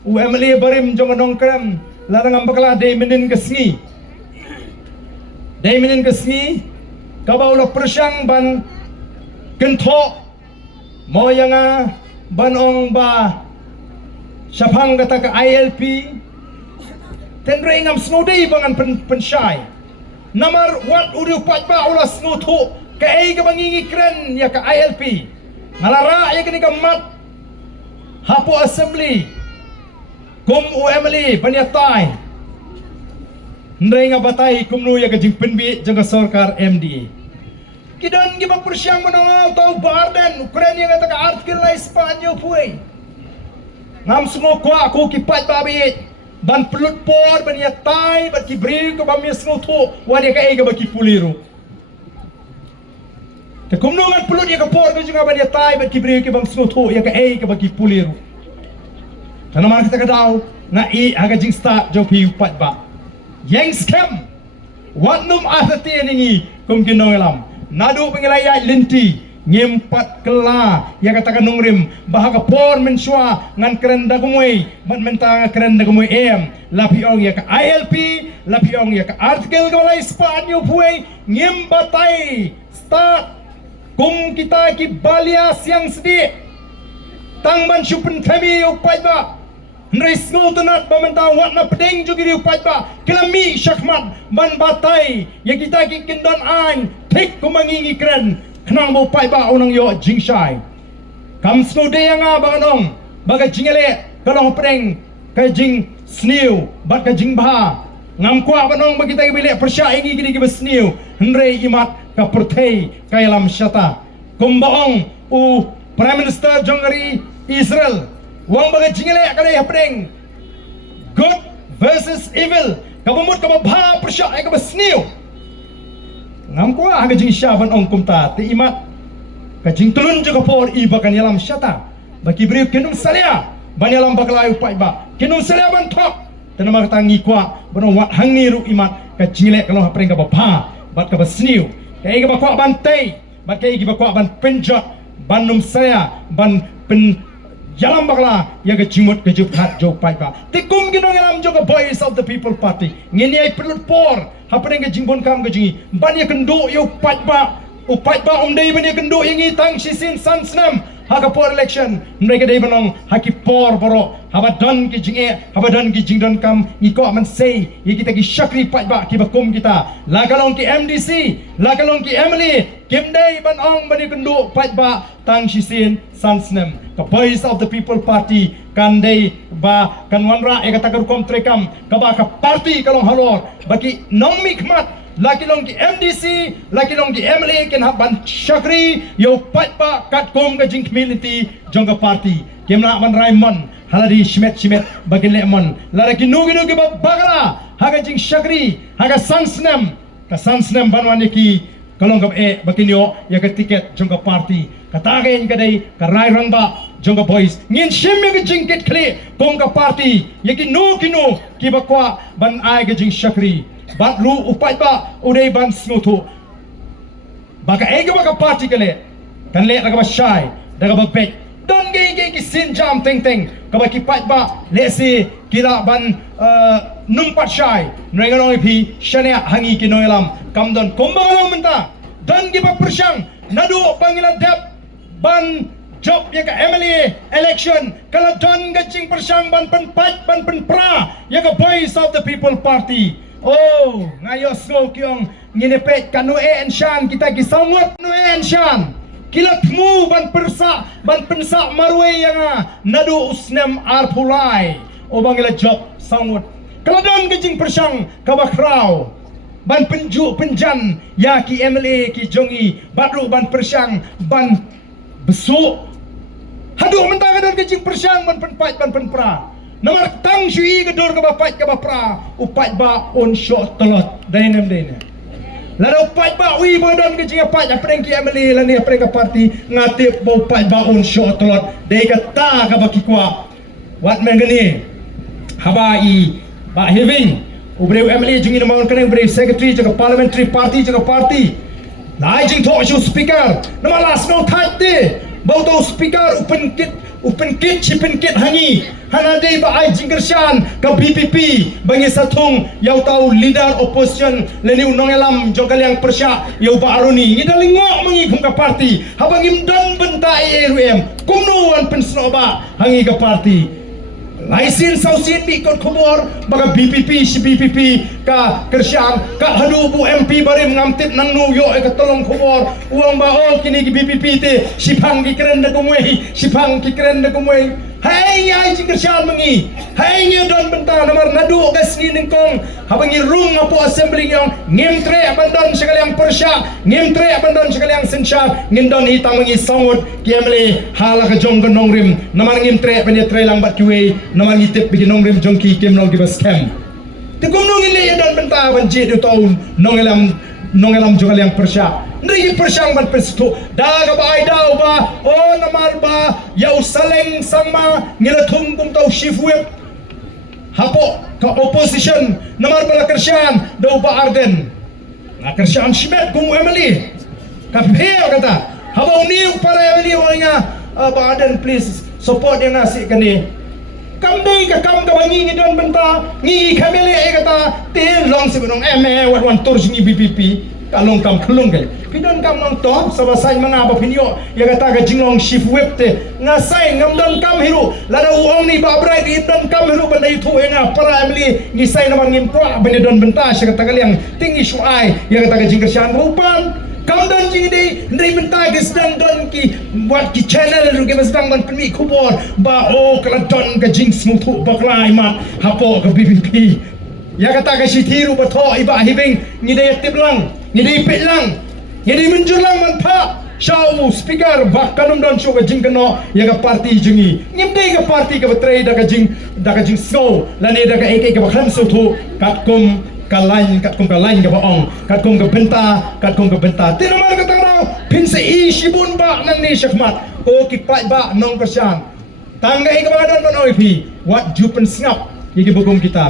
UMLA barim jong nongkram larang ambakla day minin kesngi kabau lo persyang ban kentok moyanga banong ba syapang kata ke ILP tendre ingam snodei bangan pensyai namar wat uri upat ba ulas ngutu ke ai ke bangingi kren ya ke ILP ngalara ya kini kemat hapo assembly kum UMLA banyatai ndai ngabatai kumnu ya kajing penbi jaga sarkar MDA kidan giba persyang menang tau barden Ukraine yang kata artikel lai Spanyol puai ngam semua kuat aku kipat babi ban pelut por banyatai bat kibri ke bami snoto wadi ka ega baki puliru te kumnu ngan pelut ya ka por ke juga banyatai bat kibri ke bam snoto ya ka ega baki puliru karena mana kita kadau na i aga jing start jo pi upat ba yang scam watnum ahati ningi kum kinongelam nadu pengilayat linti ngimpat kela ya katakan nungrim bahaga por mensua ngan kerenda kumui man mentang kerenda kumui lapi ong ya ka ILP lapi ong ya ka artikel kawalai Spanyol puai ngimbatai start kum kita ki balia siang sedih tangban syupen kami upat ba Nris ngutunat pemantau watna peding juga di upat ba kelami syakmat ban batai ya kita ki kendon an tik kumangingi keren kenang mo upat ba unang yo jingshai kam snude yang banganong baga jingele kalong peding ka jing sniu bat ka jing ba ngam kwa banong bagi kita bilik persya ingi gini ki sniu hendrei imat ka pertei kailam syata kumbaong u Prime Minister jongari Israel wang baga jingele kada happening good versus evil kabumut kababha persya ay kabasniu ngam ko aga jing syaban ong kumta ti imat ka jing tulun juga por iba kan yalam syata baki beri kinum salia ban yalam baklai upai ba kinum salia ban tok tanama tangi kwa bono wat hangiru imat ka jingele kalau happening kababha bat kabasniu kai kabakwa ban tei bat kai kabakwa ban penjot ban num salia ban pen jalan bakla yang kejimut kejubhat jo pai pa tikum ginong alam jo ka voice of the people party ngini ai pelut por hapeng ke jingbon kam ke jingi ban ya kendo yo pai ba upai ba umdei ban ya kendo ingi tang sisin sansnam haka por election mereka dei banong haki por boro habadan ki jinge habadan ki jingdon kam iko man sei ye kita ki syakri pai ba ki bakum kita la kalong ki MDC la kalong ki Emily kimdei ban ong ban ya kendo pai ba tang sisin sansnam the voice of the people party kan dei ba kan wanra e kata kom trekam ka ba ka party kalong halor baki nong mikmat laki long ki MDC laki long ki MLA ken haban syakri yo pat pa kat kom ka jing community jongga party kemna man raimon haladi shmet bagi lemon lara ki nugi ba bagala haga jing syakri haga sansnam ka sansnam banwani ki kalong ka e bakinyo ya ka tiket jongga party katagen kadai ka rai rangba jongga boys ngin shemme ka jing ket kle kom ka party yaki no ki bakwa ban ai ka jing syakri bat lu upai ba udai ban snutu baka ege baka party kale kan le daga syai daga babek don ge ki sin jam teng ka ba ki pai ba le si kila ban numpat syai nrengalong ipi syania hangi ki noelam kam don kombang menta don ge ba persyang nadu pangila dep ban job ya ka MLA election kala don gajing persyang ban penpat ban penpra ya ka voice of the people party. Oh, ngayo slow kyong nginepet kanu enshan kita gisamut nu enshan kilat mu ban pensa marwe yang nadu usnem arpulai obang ila job samut kaladon gejing persyang kabakrau ban penju penjan ya ki MLA ki jongi badru ban persyang ban besuk hadu mentang kadon gejing persyang ban penpat ban penpra nomor tang shui gedor ke bapak ke bapra upat ba on shot telot dainem lalu upat ba wi bodon ke jinga pat apreng ki emeli lani apreng ka party ngatip bo upat ba on shot telot dei kata ka baki kwa wat men gani habai ba having ubreu emeli jingi nomor kene ubreu secretary jaga parliamentary party jaga party lai jing talk show speaker nama last no tight de bau to speaker open kit chipen kit hangi hanade ba ay jinggersian ka BPP bangi satung yaw tau leader opposition leni unong elam jong kaliang persya yaw ba aruni ngidalingo mangi kum ka party habang imdan benta ERUM kumnuan pensno ba hangi ka party laisin sausin mi kon kubor baga BPP si BPP ka kersyang ka hadubu MP barim ngamtip nang nuyo ka tolong kubor uang ba oh kini ki BPP te sipang ki keren na kumwei sipang ki keren na kumwei hai ai jing kersyang mangi hai ngi don benta namar nadu gas ni ningkong habang irung apo assembly yang ngimtre abandon sekaliang persya ngimtre abandon sekaliang sensya ngindon hitang mangi songut kiamle hala ka jong gonong rim namar ngimtre penetre lang bat kiwe namar ngitip bikin nong rim jong ki kim nong gibas kem tegum nong ile don benta ban je do taun nong elam jong kaliang persya Nri persyang ban persitu daga ba ay daw ba o namar ba yaw saleng sangma ngilatung kum tau shift whip hapo ka opposition namar ba kersyan daw ba arden na kersyan shimet kum Emily ka pheo kata habang niu para Emily wanya ba arden please support yang nasi kani kamdei ka kam ka bangi ni don benta ngi kamele kata te long sibunong wat wan tur singi BPP kalong kam khulung kai pidon kam nong to sabasai mga bapinyo ya kata ka jinglong shift whip te ngasai ngamdan kam hiru lada uong ni babrai di don kam hiru bandai thu nga para Emily ngisai naman ngimpwa benedon benta sya kata kaliang tinggi suai ya kata ka jingkersian rupan kamdan jingdi ndri benta ki sedang don ki buat ki channel ru ki sedang ban pemi kubor ba o kala don ka jing smuthu baklai mat hapo ka BPP ya kata ka sitiru bato iba hibing ngidai tip lang ngidai pit lang ngidai menjur lang man pa Shaw speaker bakanum don show ka jing kano ya ka party jingi ngimdai ka party ka betray da ka jing so lani da ka ek ka bakhan so thu katkum ka line ka baong katkum ka benta tinaman ka taraw pinsa ishibun ba nang ni shakmat o kipat ba nong kasyan tangga ka ba don OIP what jupen snap yigi bugum kita